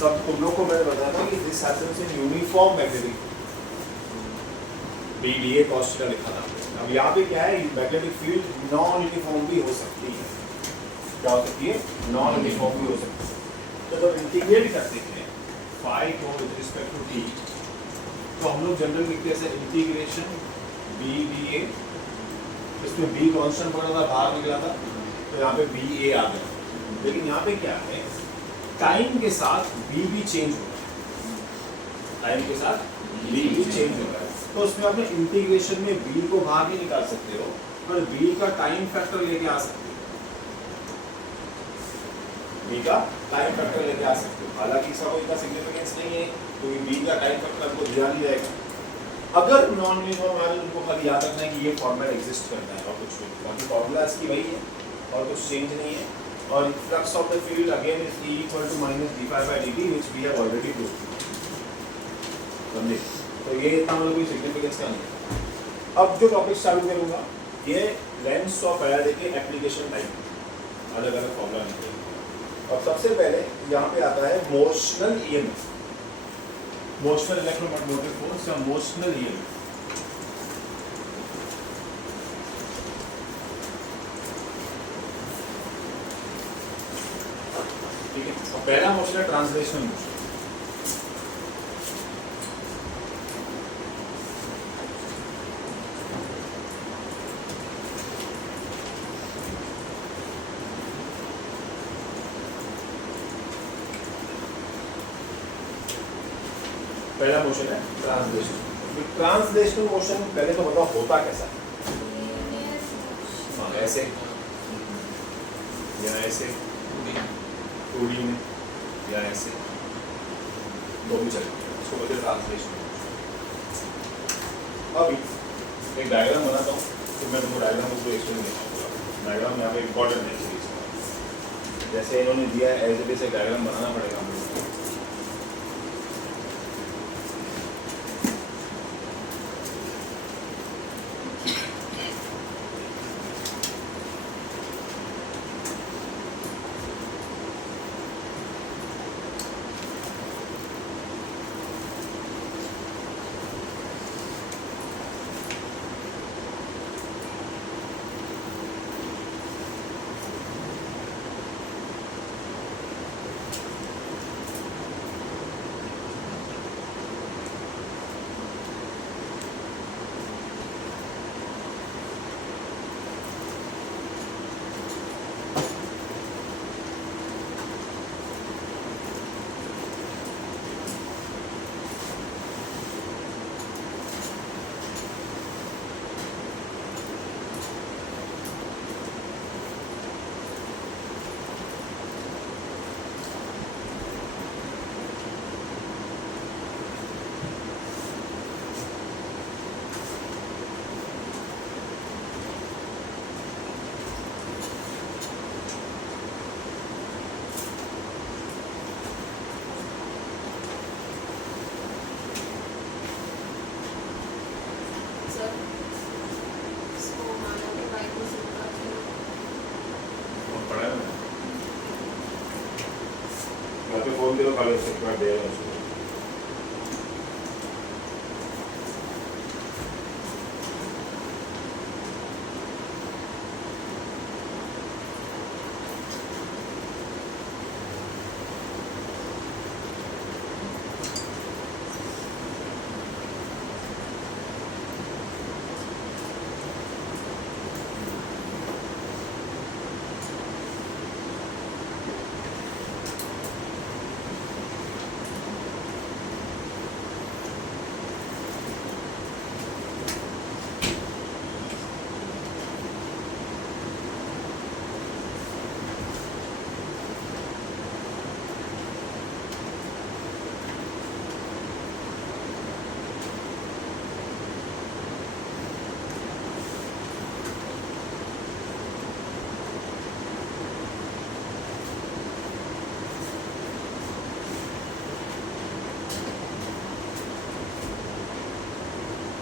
सब तुम लोग को मैंने बताया था कि this happens in uniform magnetic BDA cos theta लिखा था। अब यहाँ पे क्या है, मैग्नेटिक फील्ड नॉन यूनिफॉर्म भी हो सकती है। क्या हो सकती है? नॉन यूनिफॉर्म भी हो सकती है। तो जब इंटीग्रेट करते हैं फाई को विद रिस्पेक्ट टू टी, तो हम लोग जनरल लिखते हैं इंटीग्रेशन BDA, इसमें B कांस्टेंट पड़ा था, बाहर निकला था, तो यहाँ पे BA आ गया। लेकिन यहाँ पे क्या है, टाइम के साथ B भी चेंज हो रहा है, टाइम के साथ B भी चेंज हो रहा है। तो उसमें अपने इंटीग्रेशन में B को बाहर नहीं निकाल सकते हो, पर B का टाइम फैक्टर लेके आ सकते हो, B का टाइम फैक्टर लेके आ सकते हो। हालांकि इसका कोई इतना सिग्निफिकेंस नहीं है, क्योंकि B का टाइम फैक्टर आपको दिया नहीं जाएगा। अगर नॉन यूनिफॉर्म है तो उनको खाली याद रखना है कि ये फॉर्मूला एग्जिस्ट करता है और कुछ नहीं, बाकी फॉर्मूला इसकी वही है और कुछ चेंज नहीं है। और flux of the field again is E equal to minus d∅dt which we have already proved. समझे? तो ये इतना मतलब कोई सिग्निफिकेंस का नहीं है। अब जो टॉपिक चालू करूंगा ये लेंस ऑफ फैराडे के एप्लीकेशन टाइप अलग अलग फॉर्मूला निकलेंगे। और सबसे पहले यहाँ पे आता है motional EMF, motional electromagnetic force या मोशनल EMF। ठीक है, और पहला मोशन है ट्रांसलेशनल मोशन। पहला मोशन है ट्रांसलेशनल। ट्रांसलेशनल मोशन पहले तो बताओ होता कैसा है? ऐसे या ऐसे 2D में या ऐसे, तो भी चलेगा, उसको बोलते हैं ट्रांसलेशनल। अभी एक डायग्राम बनाता हूँ, तो मैं तुमको डायग्राम को एक्सप्लेन देता हूँ। डायग्राम यहाँ पे इम्पोर्टेंट है सीरीज, जैसे इन्होंने दिया है एज इट इज एक डायग्राम बनाना पड़ेगा हम लोग को। फोन दे दो, खाली एक बार दे दो।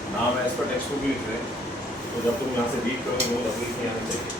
नाम है इस पर टेक्स्ट बुक भी लिख रहे हैं, तो जब तुम यहाँ से रीड करोगे वो तकलीफ नहीं आनी चाहिए।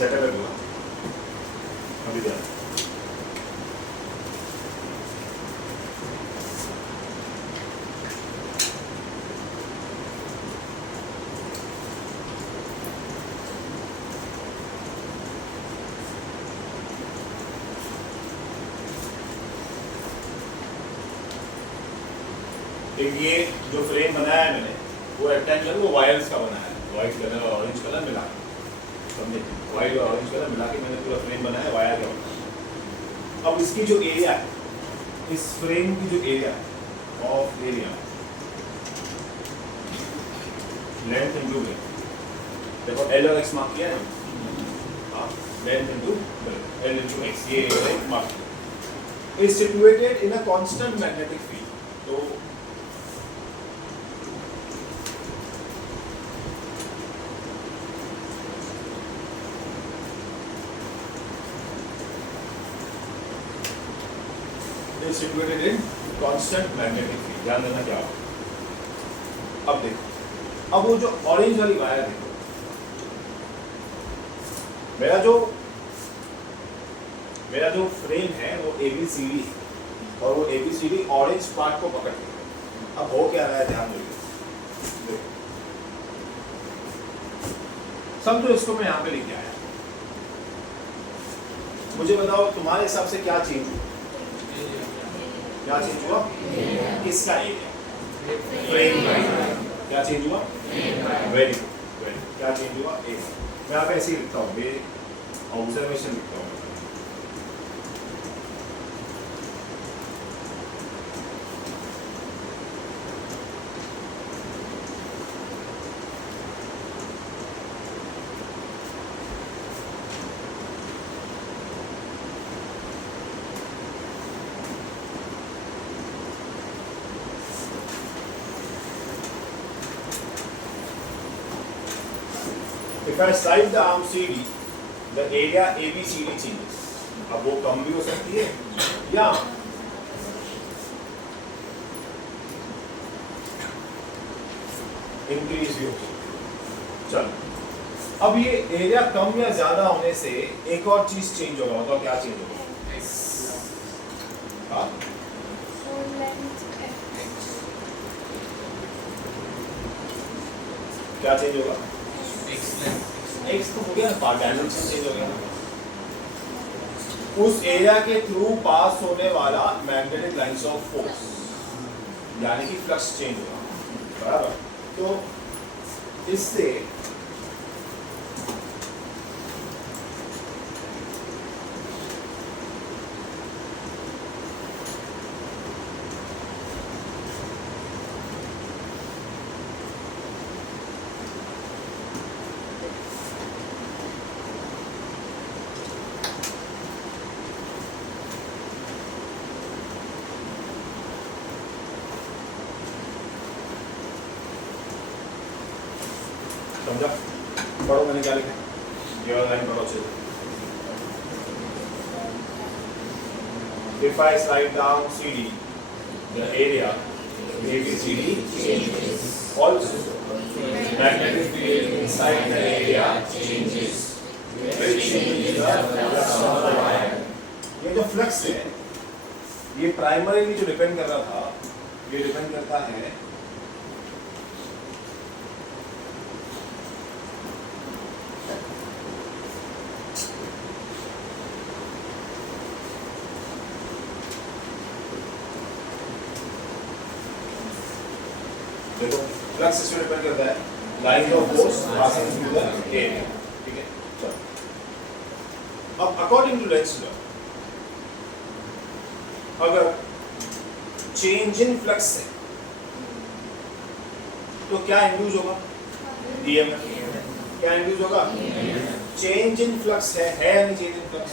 सेटल है पूरा अभी ध्यान। ये जो फ्रेम बनाया है मैंने वो रेक्टेंगुलर वो वायर्स का बनाया है, व्हाइट कलर और ऑरेंज कलर मिला के, समझे? व्हाइट और ऑरेंज कलर मिला के मैंने पूरा फ्रेम बनाया है वायर का बनाया। अब इसकी जो एरिया है, इस फ्रेम की जो area of area length into breadth, देखो एल और एक्स मार्क किया है, हाँ, length into L into x, ये एरिया मार्क किया, is situated in a constant magnetic field. तो situated in constant magnetic field, ध्यान देना क्या होगा। अब देखो, अब वो जो ऑरेंज वाली वायर देखो, मेरा जो फ्रेम है वो ABCD है और वो ABCD ऑरेंज पार्ट को पकड़ के, अब हो क्या रहा है ध्यान दो, समझो इसको मैं यहाँ पे लेके आया, मुझे बताओ तुम्हारे हिसाब से क्या चेंज हुआ? क्या चेंज हुआ? किसका एरिया? फ्रेम का एरिया। क्या चेंज हुआ? वेरी गुड, क्या चेंज हुआ? एरिया। मैं आप ऐसे ही लिखता हूँ, मेरे ऑब्जर्वेशन लिखता हूँ। If I slide the arm CD, the area ABCD changes. अब वो कम भी हो सकती है या इंक्रीज भी हो सकती है। चलो, अब ये एरिया कम या ज्यादा होने से एक और चीज चेंज होगा, मतलब क्या चेंज होगा? हाँ, क्या चेंज होगा? एक्स तो हो गया, डायमेंशन चेंज हो गया। उस एरिया के थ्रू पास होने वाला मैग्नेटिक लाइंस ऑफ फोर्स, यानी कि फ्लक्स चेंज होगा, बराबर। तो इससे समझा? पढ़ो, मैंने क्या लिखा, ये वाला लाइन पढ़ो अच्छे से। If I slide down CD, the area ABCD changes. Also, magnetic field inside the area changes, which changes the flux of the wire. ये जो फ्लक्स है, ये प्राइमरीली जो डिपेंड कर रहा था, ये डिपेंड करता है देखो, फ्लक्स इसमें डिपेंड करता है line of force passing through the area, ठीक है। चलो, अब अकॉर्डिंग टू लेंस लॉ, अगर चेंज इन फ्लक्स है तो क्या इंड्यूस होगा? ईएमएफ। क्या इंड्यूस होगा? चेंज इन फ्लक्स है या नहीं? Change in flux,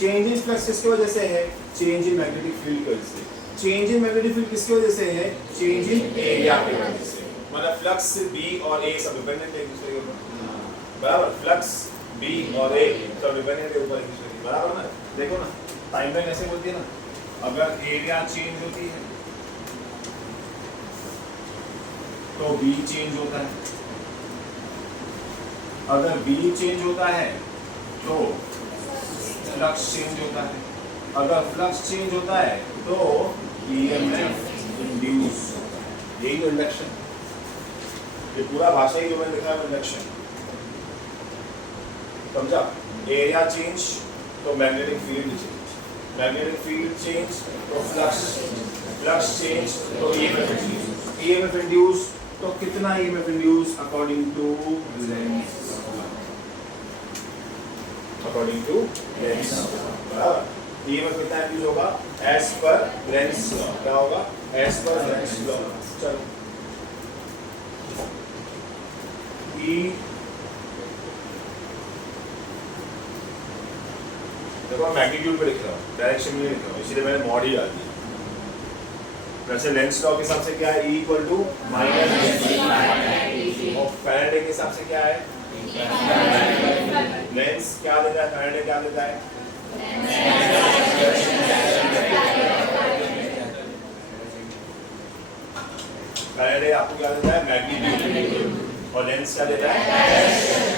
change in flux किसकी वजह से है? चेंज इन मैग्नेटिक फील्ड की वजह से। चेंज इन मैग्नेटिक फील्ड किसकी वजह से है? चेंज इन एरिया की वजह से। मतलब फ्लक्स बी और ए सब डिपेंडेंट है एक दूसरे के ऊपर, बराबर। फ्लक्स बी और ए सब डिपेंडेंट है ऊपर एक दूसरे के, बराबर ना? देखो ना, टाइमलाइन ऐसे बोलती है ना, अगर एरिया चेंज होती है तो बी चेंज होता है, अगर बी चेंज होता है तो फ्लक्स चेंज होता है। अगर फ्लक्स चेंज होता है तो ईएमएफ इंड्यूस, यही तो इंडक्शन, ये पूरा भाषा ही जो मैंने लिखा है इंडक्शन, समझा? एरिया चेंज तो magnetic field change, magnetic field change तो फ्लक्स, फ्लक्स चेंज तो ईएमएफ इंड्यूस, ईएमएफ इंड्यूस तो कितना EMF induce according to Lenz, according to Lenz, बराबर? ईएमएफ कितना इंड्यूस होगा एज पर लेंस लॉ, क्या होगा एज पर लेंस लॉ। चलो ई देखो मैग्नीट्यूड पे लिख रहा हूँ, डायरेक्शन में लिख रहा हूँ, इसलिए मैंने मॉड ही डाल दिया। वैसे लेंस लॉ के हिसाब से क्या है, E इक्वल टू माइनस, और फैराडे के हिसाब से क्या है, लेंस क्या देता है, फैराडे क्या देता है, फैराडे आपको क्या देता है, मैग्नीट्यूड, और लेंस क्या देता है,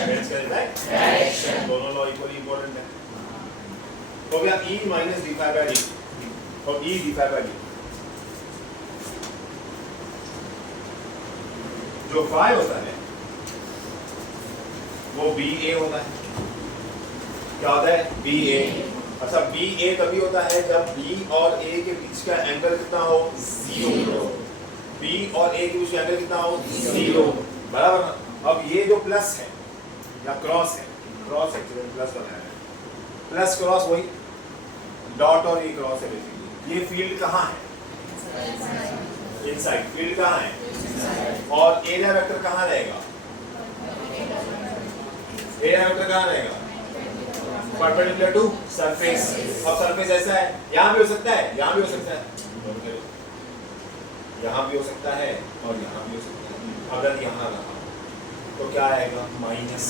लेंस क्या देता है, डायरेक्शन। दोनों लॉ इक्वली इंपॉर्टेंट है। हो गया E minus d phi by d और E d phi by d. जो फाई होता है वो BA होता है। क्या होता है, BA। अच्छा, BA तभी होता है जब B और A के बीच का एंगल कितना हो, 0। B और A के बीच का एंगल कितना हो, 0, बराबर ना? अब ये जो प्लस है या क्रॉस है, क्रॉस है, प्लस बनाया है, प्लस क्रॉस वही डॉट और ये क्रॉस है बेसिकली। ये फील्ड कहाँ है, इनसाइड। फील्ड कहाँ है, और एरिया वेक्टर कहाँ रहेगा, एरिया वेक्टर कहाँ रहेगा, परपेंडिकुलर टू सरफेस। अब सरफेस ऐसा है, यहाँ भी हो सकता है, यहाँ भी हो सकता है, यहाँ भी हो सकता है और यहाँ भी हो सकता है। अगर यहाँ रहा तो क्या आएगा, माइनस,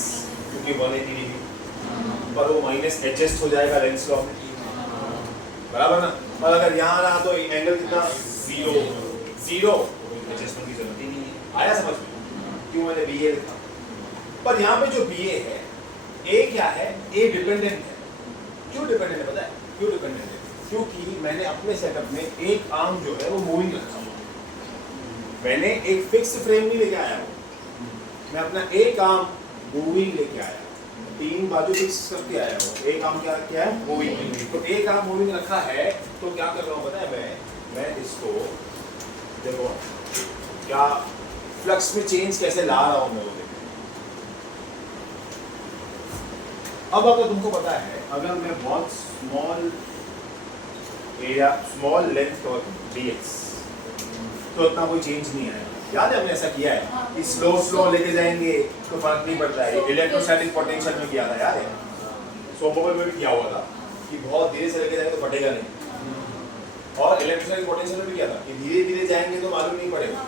क्योंकि 180 डिग्री पर वो माइनस एडजस्ट हो जाएगा लेंस लॉ में, बराबर ना? और अगर यहाँ रहा तो एंगल कितना, 0, 0, एडजस्टमेंट की जरूरत ही नहीं है। आया समझ में क्यों मैंने BA लिखा? पर यहाँ पे जो BA है, A क्या है, A डिपेंडेंट है। क्यों डिपेंडेंट है पता है, क्यों डिपेंडेंट है? क्योंकि मैंने अपने सेटअप में एक आर्म जो है वो मूविंग रखा हुआ, मैंने एक फिक्स फ्रेम नहीं लेके आया हूँ, मैं अपना एक आर्म मूविंग लेके आया, 3 बाजू फिक्स करके आया हूँ, एक आर्म क्या किया है, मूविंग। तो एक आर्म मूविंग रखा है तो क्या कर रहा हूँ पता है, मैं इसको देखो क्या फ्लक्स में चेंज कैसे ला रहा हूँ मैं, वो देखो। अब अगर तुमको पता है, अगर मैं बहुत small area, small length cover dx, तो इतना कोई चेंज नहीं आएगा। याद है हमने ऐसा किया है कि स्लो लेके जाएंगे तो फर्क नहीं पड़ता है। इलेक्ट्रोस्टैटिक पोटेंशियल में किया था, याद है? सोमोबल में भी किया हुआ था कि बहुत धीरे से लेके जाएंगे तो फटेगा नहीं, और इलेक्ट्रोस्टैटिक पोटेंशियल में भी किया था कि धीरे धीरे जाएंगे तो मालूम नहीं पड़ेगा,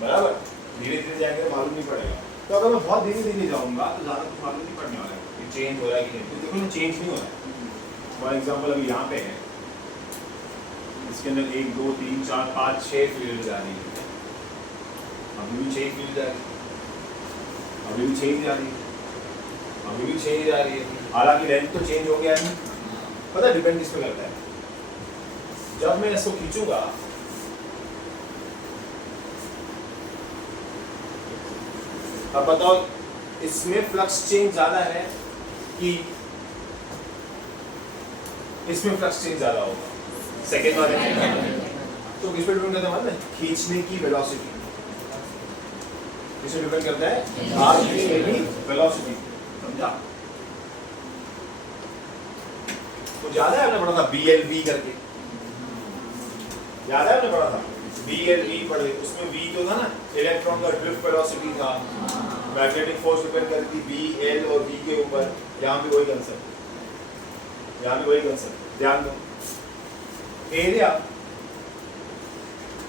बराबर? धीरे धीरे जाएंगे तो मालूम नहीं पड़ेगा। तो अगर मैं बहुत धीरे धीरे जाऊंगा तो ज़्यादा कुछ मालूम नहीं पड़ने वाला है कि चेंज हो रहा है कि नहीं। तो देखो ना, चेंज नहीं हो रहा है। फॉर एग्जाम्पल अभी यहाँ पे है, इसके अंदर 1 2 3 4 5 6 फील्ड जा रही है, अभी भी 6 फील्ड जा रही है, अभी भी 6 जा रही है, अभी भी 6 जा रही है। हालांकि लेंथ तो चेंज हो गया है, पता है डिपेंड किस पे करता है। जब मैं इसको खींचूंगा, अब बताओ इसमें फ्लक्स चेंज ज्यादा है कि इसमें फ्लक्स चेंज ज्यादा होगा, सेकेंड वाले में। तो किस पे डिपेंड करता है मतलब, खींचने की वेलोसिटी किस पे डिपेंड करता है, आर्म की वेलोसिटी, समझा? तो ज्यादा है, हमने पढ़ा था BLV करके, याद है हमने पढ़ा था BLV पढ़े, उसमें V जो था ना, इलेक्ट्रॉन का ड्रिफ्ट वेलोसिटी था, मैग्नेटिक फोर्स डिपेंड करती BL और V के ऊपर। यहाँ भी वही कंसेप्ट, यहाँ भी वही कंसेप्ट, ध्यान दो। एरिया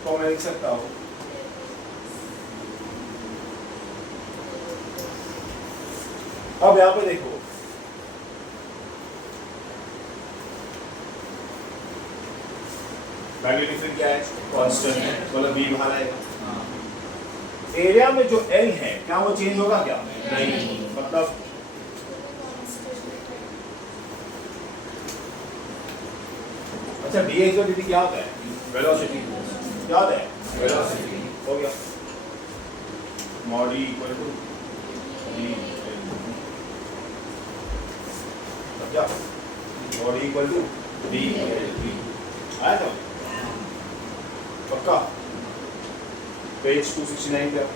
तो मैं लिख सकता हूँ अब यहाँ पे देखो, मैग्नेटिक फील्ड क्या है, कांस्टेंट है, मतलब V बाहर आएगा। एरिया में जो L है क्या वो चेंज होगा क्या, नहीं, मतलब अच्छा dx by dt क्या होता है? वेलोसिटी। क्या होता है? वेलोसिटी। हो गया। mod e equal to d समझा? mod e equal to d आया था? पक्का? पेज 269 का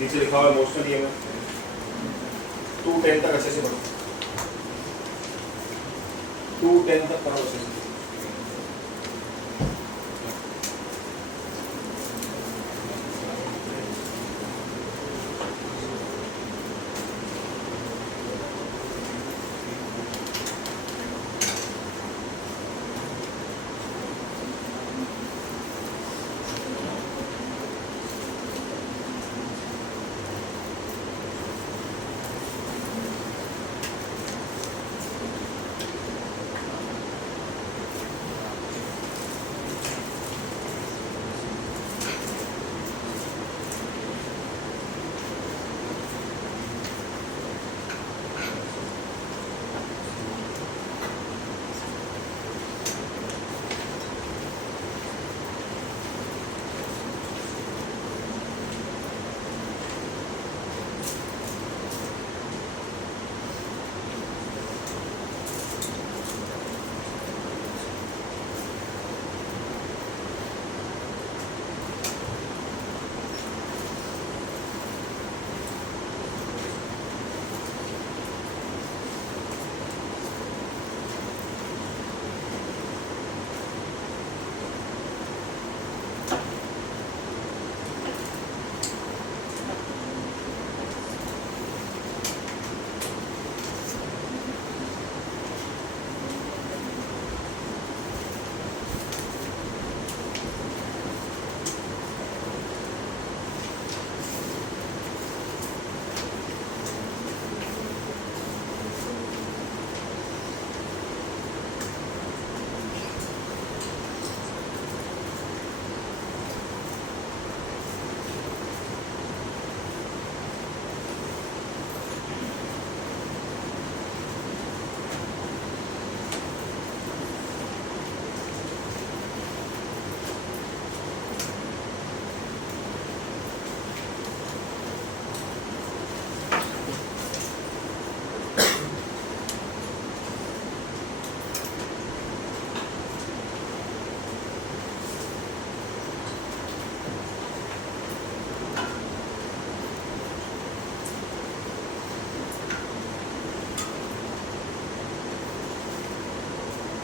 नीचे लिखा हुआ मोशन ईएमएफ 210 तक अच्छे से पढ़ो 210 तक पढ़ो अच्छे से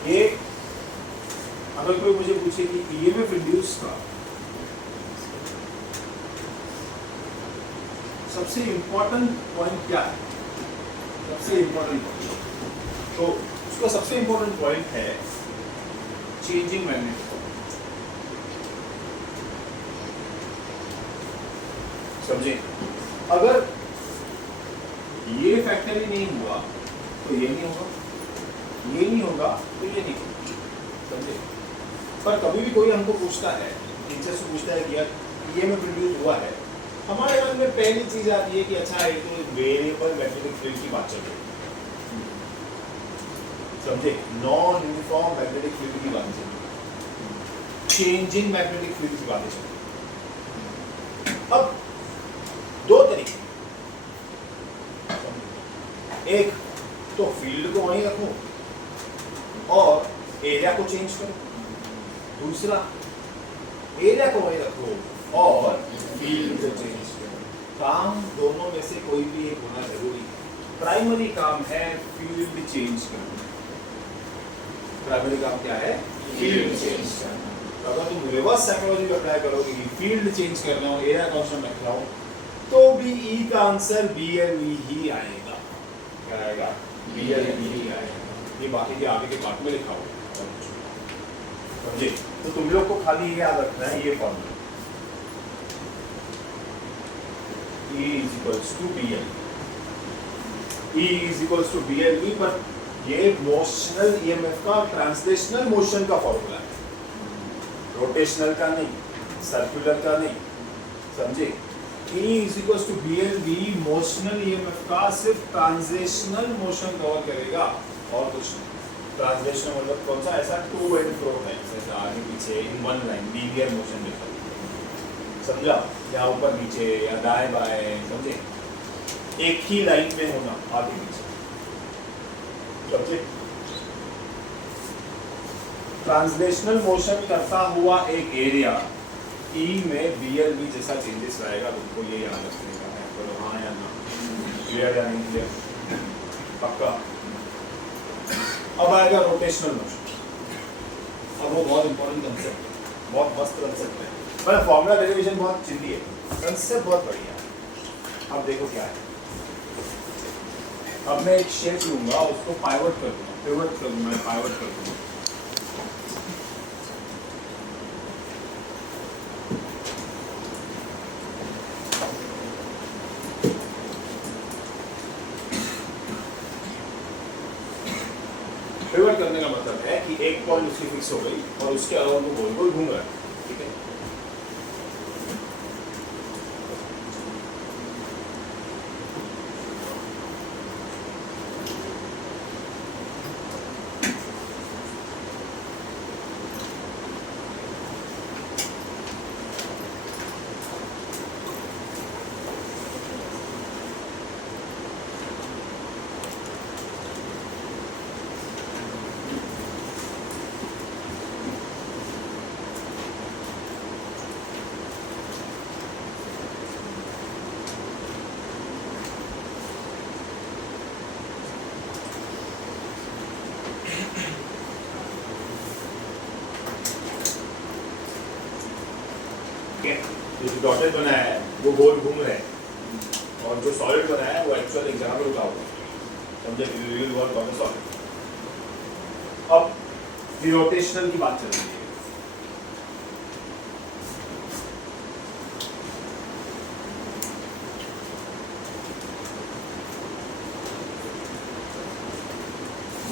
ये अगर कोई मुझे पूछे कि ईएमएफ इंड्यूस का सबसे इंपॉर्टेंट पॉइंट क्या है, सबसे इंपॉर्टेंट पॉइंट, तो उसका सबसे इंपॉर्टेंट पॉइंट है चेंजिंग मैग्नेटिक फील्ड। समझे? अगर ये फैक्टर ही नहीं हुआ तो ये नहीं होगा, ये नहीं होगा तो ये नहीं होगा। समझे? पर कभी भी कोई हमको पूछता है, टीचर से पूछता है कि यार ये में प्रोड्यूस हुआ है, हमारे मन में पहली चीज आती है कि अच्छा एक तो वेरिएबल मैग्नेटिक फील्ड की बात चल रही है। समझे? नॉन यूनिफॉर्म मैग्नेटिक फील्ड की बात चल रही है, चेंजिंग मैग्नेटिक फील्ड की बातें चल रही है। अब दो तरीके, एक तो फील्ड को वहीं रखो और एरिया को चेंज करो, दूसरा एरिया को वहीं रखो और फील्ड को चेंज करो। काम दोनों में से कोई भी एक होना जरूरी है। प्राइमरी काम है फील्ड चेंज करना। प्राइमरी काम क्या है? फील्ड चेंज करना। अगर तुम रिवर्स साइकोलॉजी को अप्लाई करोगे कि फील्ड चेंज कर रहा हूँ, एरिया कांस्टेंट रख रहा हूँ, तो भी ई का आंसर BLE ही आएगा। क्या आएगा? BLE ही आएगा। ये बाकी के आगे के पार्ट में लिखा होगा। समझे? तो तुम लोग को खाली ये याद रखना है, ये formula E is equals to BL, E is equals to BLE, पर ये मोशनल EMF का ट्रांसलेशनल मोशन का फॉर्मूला है, रोटेशनल का नहीं, सर्कुलर का नहीं। समझे? E is equal to B L B motional EMF का सिर्फ ट्रांजिशनल मोशन कवर करेगा और कुछ नहीं। ट्रांजिशनल मतलब कौन सा, ऐसा टू एंड फ्रो है, जैसे आगे पीछे in one line linear motion जैसा, समझा, या ऊपर नीचे या दाएं बाएं, समझे, एक ही लाइन में होना आगे पीछे, समझे। ट्रांसलेशनल मोशन करता हुआ एक एरिया ई में बीएलबी जैसा चेंजेस आएगा, तुमको ये याद रखने का है, बोलो हाँ या ना, क्लियर या नहीं क्लियर, पक्का। अब आएगा रोटेशनल मोशन, अब वो बहुत इंपॉर्टेंट कंसेप्ट है, बहुत मस्त कंसेप्ट है, पर फॉर्मूला डेरिवेशन बहुत चिंदी है, कंसेप्ट बहुत बढ़िया है। अब देखो क्या है, अब मैं एक शेप लूंगा, उसको पाइवट कर दूंगा, पिवट कर दूंगा, पाइवट कर दूंगा। पिवट करने का मतलब है कि एक पॉइंट उसकी फिक्स हो गई और उसके अलावा वो गोल गोल घूम रहा है, ठीक है। जो डॉटेड बनाया है वो गोल घूम रहे हैं और जो सॉलिड बनाया है वो एक्चुअल एक जगह पे रुका हुआ है, समझे, real work of the solid. अब रोटेशनल की बात चल रही है,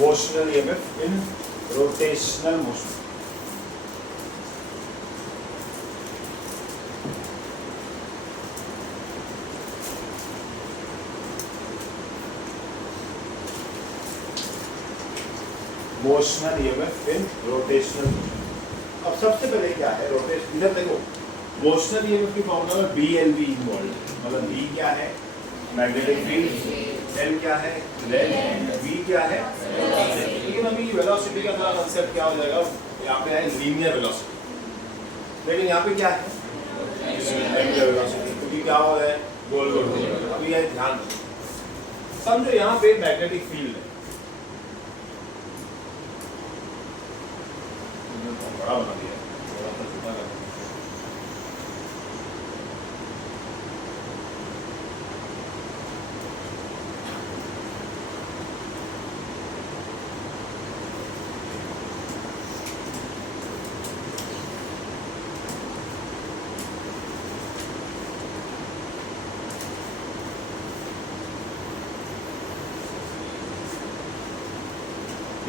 motional EMF in rotational motion. Motional EMF in rotational motion. अब सबसे पहले क्या है रोटेशन, इधर देखो, मोशनल ईएमएफ की फॉर्मूला में बीएलवी इन्वॉल्व, मतलब बी क्या है मैग्नेटिक फील्ड, एल क्या है लेंथ, वी क्या है, लेकिन अभी वेलोसिटी का थोड़ा कंसेप्ट क्या हो जाएगा, यहाँ पे है लीनियर वेलोसिटी, लेकिन यहाँ पे क्या है एंगुलर वेलोसिटी, क्योंकि क्या हो रहा है गोल गोल हो रहा है। अभी ये ध्यान समझो, यहाँ पे मैग्नेटिक फील्ड है, बड़ा बना दिया, थोड़ा सा छोटा कर दिया।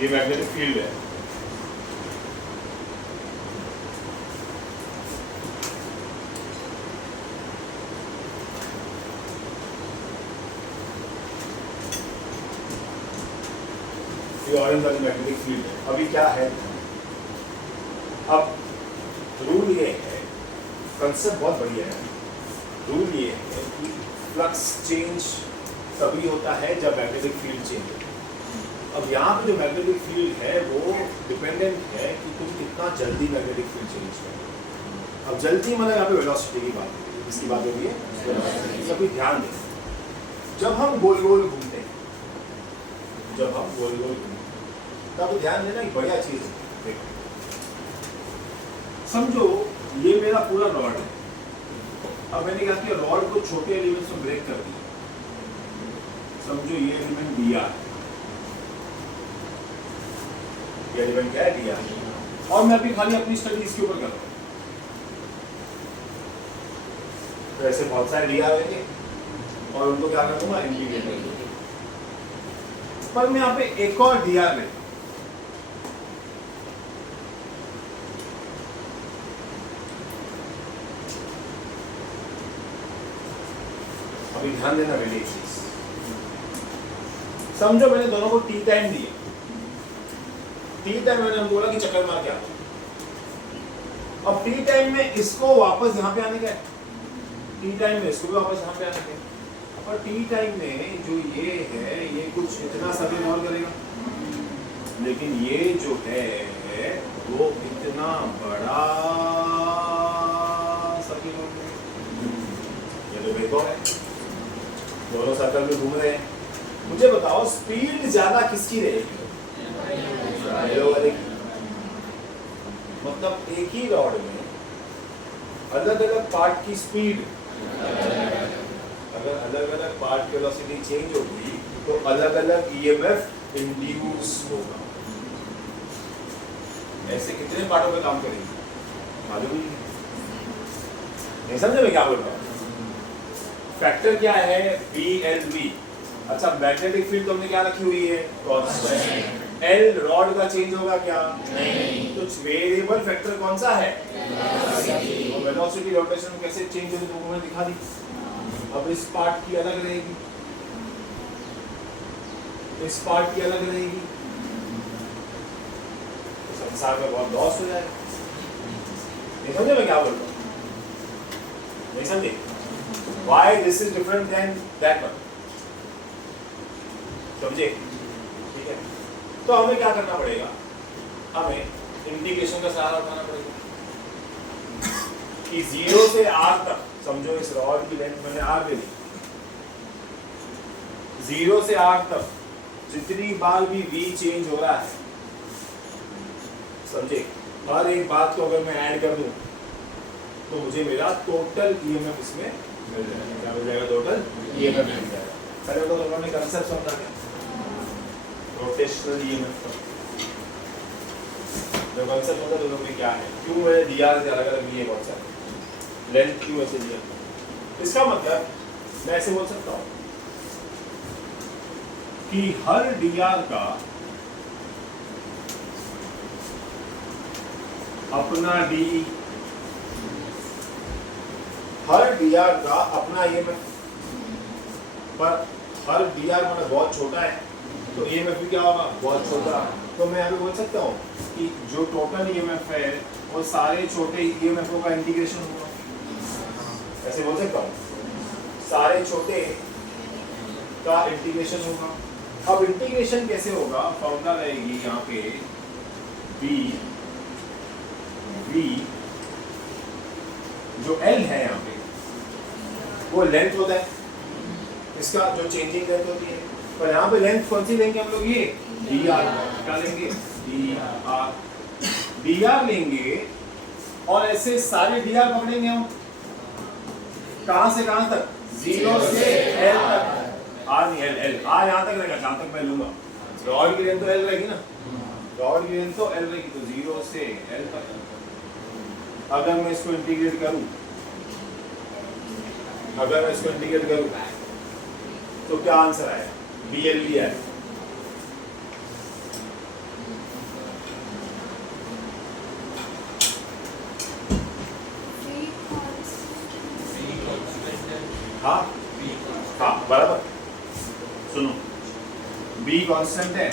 ये मैग्नेटिक फील्ड है, ऑरेंज वाली मैग्नेटिक फील्ड है। अभी क्या है, अब रूल ये है, कंसेप्ट बहुत बढ़िया है, रूल ये है कि फ्लक्स चेंज तभी होता है जब मैग्नेटिक फील्ड चेंज हो। अब यहाँ पे जो मैग्नेटिक फील्ड है वो डिपेंडेंट है कि तुम कितना जल्दी मैग्नेटिक फील्ड चेंज करो। अब जल्दी मतलब यहाँ पे वेलोसिटी की बात हो रही है, इसकी बात हो रही है। कभी ध्यान दें, जब हम गोल गोल घूमते हैं, जब हम गोल गोल घूमते हैं तब ध्यान देना, एक बढ़िया चीज है, देखो समझो ये मेरा पूरा रॉड है, अब मैंने क्या किया, रॉड को छोटे एलिमेंट्स में ब्रेक कर दिया, समझो ये एलिमेंट दिया है, ये एलिमेंट क्या है दिया, और मैं अभी खाली अपनी स्टडी इसके ऊपर कर रहा हूँ, तो ऐसे बहुत सारे दिया होंगे और उनको क्या कर दूंगा, इंटीग्रेट कर दूंगा। पर मैं यहाँ पे एक और दिया है, अभी ध्यान देना बेटे एक चीज, समझो मैंने दोनों को टी टाइम दिए, टी टाइम मैंने बोला कि चक्कर मार के आओ, अब टी टाइम में इसको वापस यहाँ पे आने का है, टी टाइम में इसको भी वापस यहाँ पे आने का है, और टी टाइम में जो ये है ये कुछ इतना सर्किल और करेगा, लेकिन ये जो है वो इतना बड़ा सर्किल हो गया, ये तो देखो है दोनों सर्कल में घूम रहे हैं। मुझे बताओ स्पीड ज्यादा किसकी रहेगी? मतलब एक ही रॉड में अलग अलग पार्ट की स्पीड, अगर अलग अलग पार्ट की वेलोसिटी चेंज होगी तो अलग अलग ईएमएफ इंड्यूस होगा। ऐसे कितने पार्टों पे काम करेंगे मालूम ही नहीं समझे मैं क्या बोल रहा हूँ। फैक्टर क्या है? BLV। अच्छा मैग्नेटिक फील्ड तुमने क्या रखी हुई है? कांस्टेंट। L रॉड का चेंज होगा क्या? नहीं। तो वेरिएबल फैक्टर कौन सा है? वेलोसिटी। रोटेशन कैसे चेंज होगी तुमको मैंने दिखा दी। अब इस पार्ट की अलग रहेगी, इस पार्ट की अलग रहेगी, तो संसार में बहुत लॉस हो जाएगा। नहीं समझे मैं क्या बोल रहा हूँ? नहीं समझे? Why this is different than that one? समझे? ठीक है, तो हमें क्या करना पड़ेगा? हमें इंटीग्रेशन का सहारा उठाना पड़ेगा कि 0 से R तक, समझो इस रॉड की लेंथ मैंने R ले ली, 0 से R तक जितनी बार भी V चेंज हो रहा है, समझे, हर एक बात को अगर मैं ऐड कर दूं तो मुझे मेरा टोटल ईएमएफ इसमें मिल जाएगा। क्या मिल जाएगा? टोटल ईएमएफ मिल जाएगा। पहले तो लोगों ने कांसेप्ट समझा क्या? रोटेशनल ईएमएफ का जो कांसेप्ट होता है दोनों में क्या है, क्यों है डीआर से अलग अलग ये कौन सा लेंथ क्यों ऐसे दिया। इसका मतलब मैं ऐसे बोल सकता हूँ कि हर डीआर का अपना डी, हर डीआर का अपना ईएमएफ, पर हर डीआर मतलब बहुत छोटा है तो ईएमएफ भी क्या होगा? बहुत छोटा। तो मैं यहाँ पे बोल सकता हूँ कि जो टोटल ईएमएफ है वो सारे छोटे ईएमएफओ का इंटीग्रेशन होगा, ऐसे बोल सकता हूँ, सारे छोटे का इंटीग्रेशन होगा। अब इंटीग्रेशन कैसे होगा? फॉर्मूला रहेगी यहाँ पे बी, जो L है यहाँ पे वो लेंथ होता है इसका, जो चेंजिंग लेंथ होती है, पर यहाँ पे लेंथ कौन सी लेंगे हम लोग? ये dr। क्या लेंगे? dr लेंगे और ऐसे सारे dr पकड़ेंगे हम, कहां से कहां तक? 0 से L तक। R नहीं, L यहाँ तक रहेगा जहां तक मैं लूंगा। रॉड की लेंथ तो L रहेगी ना, रॉड की लेंथ तो L रहेगी, तो 0 से L तक। अगर मैं इसको इंटीग्रेट करूं, तो क्या आंसर आएगा? BLV है। हाँ बराबर। सुनो, B कांस्टेंट है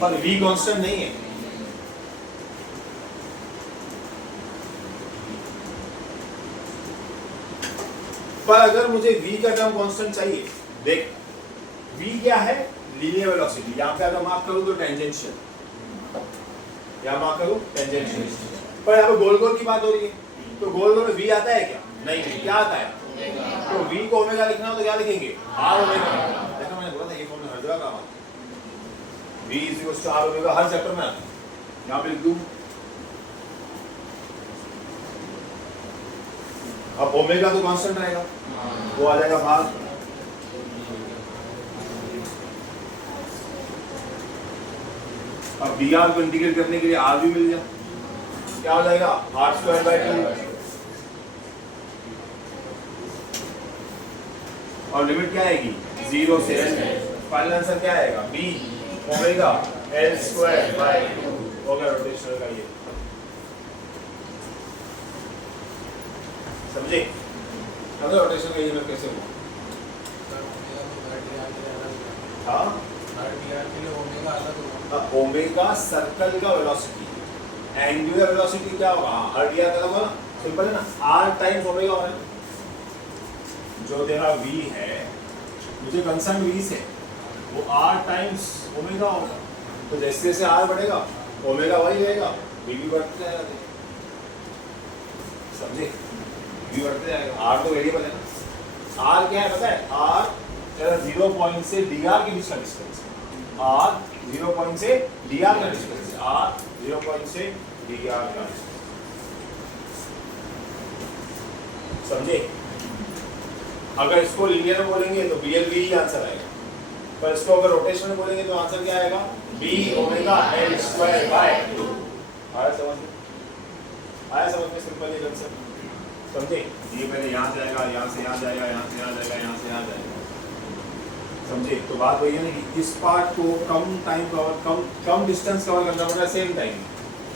पर V कांस्टेंट नहीं है। पर अगर मुझे V का टर्म कांस्टेंट चाहिए, देख V क्या है? Linear velocity. यहाँ पे अगर मार्क करूँ तो टेंजेंशियल, यहाँ मार्क करूँ टेंजेंशियल। पर यहाँ पे गोल गोल की बात हो रही है, तो गोल गोल में V आता है क्या? नहीं। क्या आता है? तो V को ओमेगा लिखना हो तो क्या लिखेंगे? R omega. देखो मैंने बोला था ये फॉर्मूला हर जगह काम आता है। V equals to R omega हर चैप्टर में आता है। यहाँ पे लिख दूँ, अब ओमेगा तो कांस्टेंट रहेगा, वो आ जाएगा भाग। अब dr को इंटीग्रेट करने के लिए r भी मिल जाए, क्या हो जाएगा? r²/2। और लिमिट क्या आएगी? 0 से L। फाइनल आंसर क्या आएगा? b ओमेगा L²/2 होगा रोटेशनल का। ये समझे? अगर रोटेशन का ईएमएफ कैसे होगा? ओमेगा सर्कल का वेलोसिटी, एंगुलर वेलोसिटी क्या होगा? हाँ हर दिया था ना, सिंपल है ना, r टाइम्स ओमेगा होगा। जो तेरा v है, मुझे कंसर्न v से, वो r टाइम्स ओमेगा होगा। तो जैसे जैसे r बढ़ेगा ओमेगा वही रहेगा, v भी बढ़ते जाएगा। समझे? v बढ़ते जाएगा, r तो वेरिएबल है ना। r क्या है पता है? r तेरा 0 पॉइंट से dr के बीच का डिस्टेंस है। r 0 पॉइंट से dr का डिस्टेंस है। r 0 पॉइंट से dr का डिस्टेंस। समझे? अगर इसको लीनियर में बोलेंगे तो BL भी ही आंसर आएगा, पर इसको अगर रोटेशन में बोलेंगे तो आंसर क्या आएगा? b omega l square by 2। आया समझ में? आया समझ में? सिंपल ही आंसर। समझे? ये पहले यहाँ जाएगा, यहाँ से यहाँ जाएगा, यहाँ से यहाँ जाएगा, यहाँ से यहाँ जाएगा। समझे? तो बात वही है ना कि इस पार्ट को कम टाइम कवर, कम डिस्टेंस कवर करना पड़ रहा है सेम टाइम,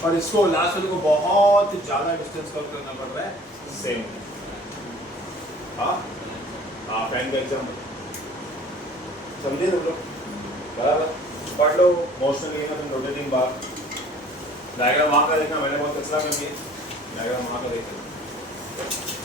और इसको लास्ट वाले को बहुत ज्यादा डिस्टेंस कवर करना पड़ रहा है सेम। हाँ हाँ, फैन का एग्जाम समझे तुम लोग? बराबर पढ़ लो। मोशनल तुम रोटेटिंग बार डायग्राम वहाँ का देखना, मैंने बहुत कचरा कर दिया, डायग्राम वहाँ का देखना।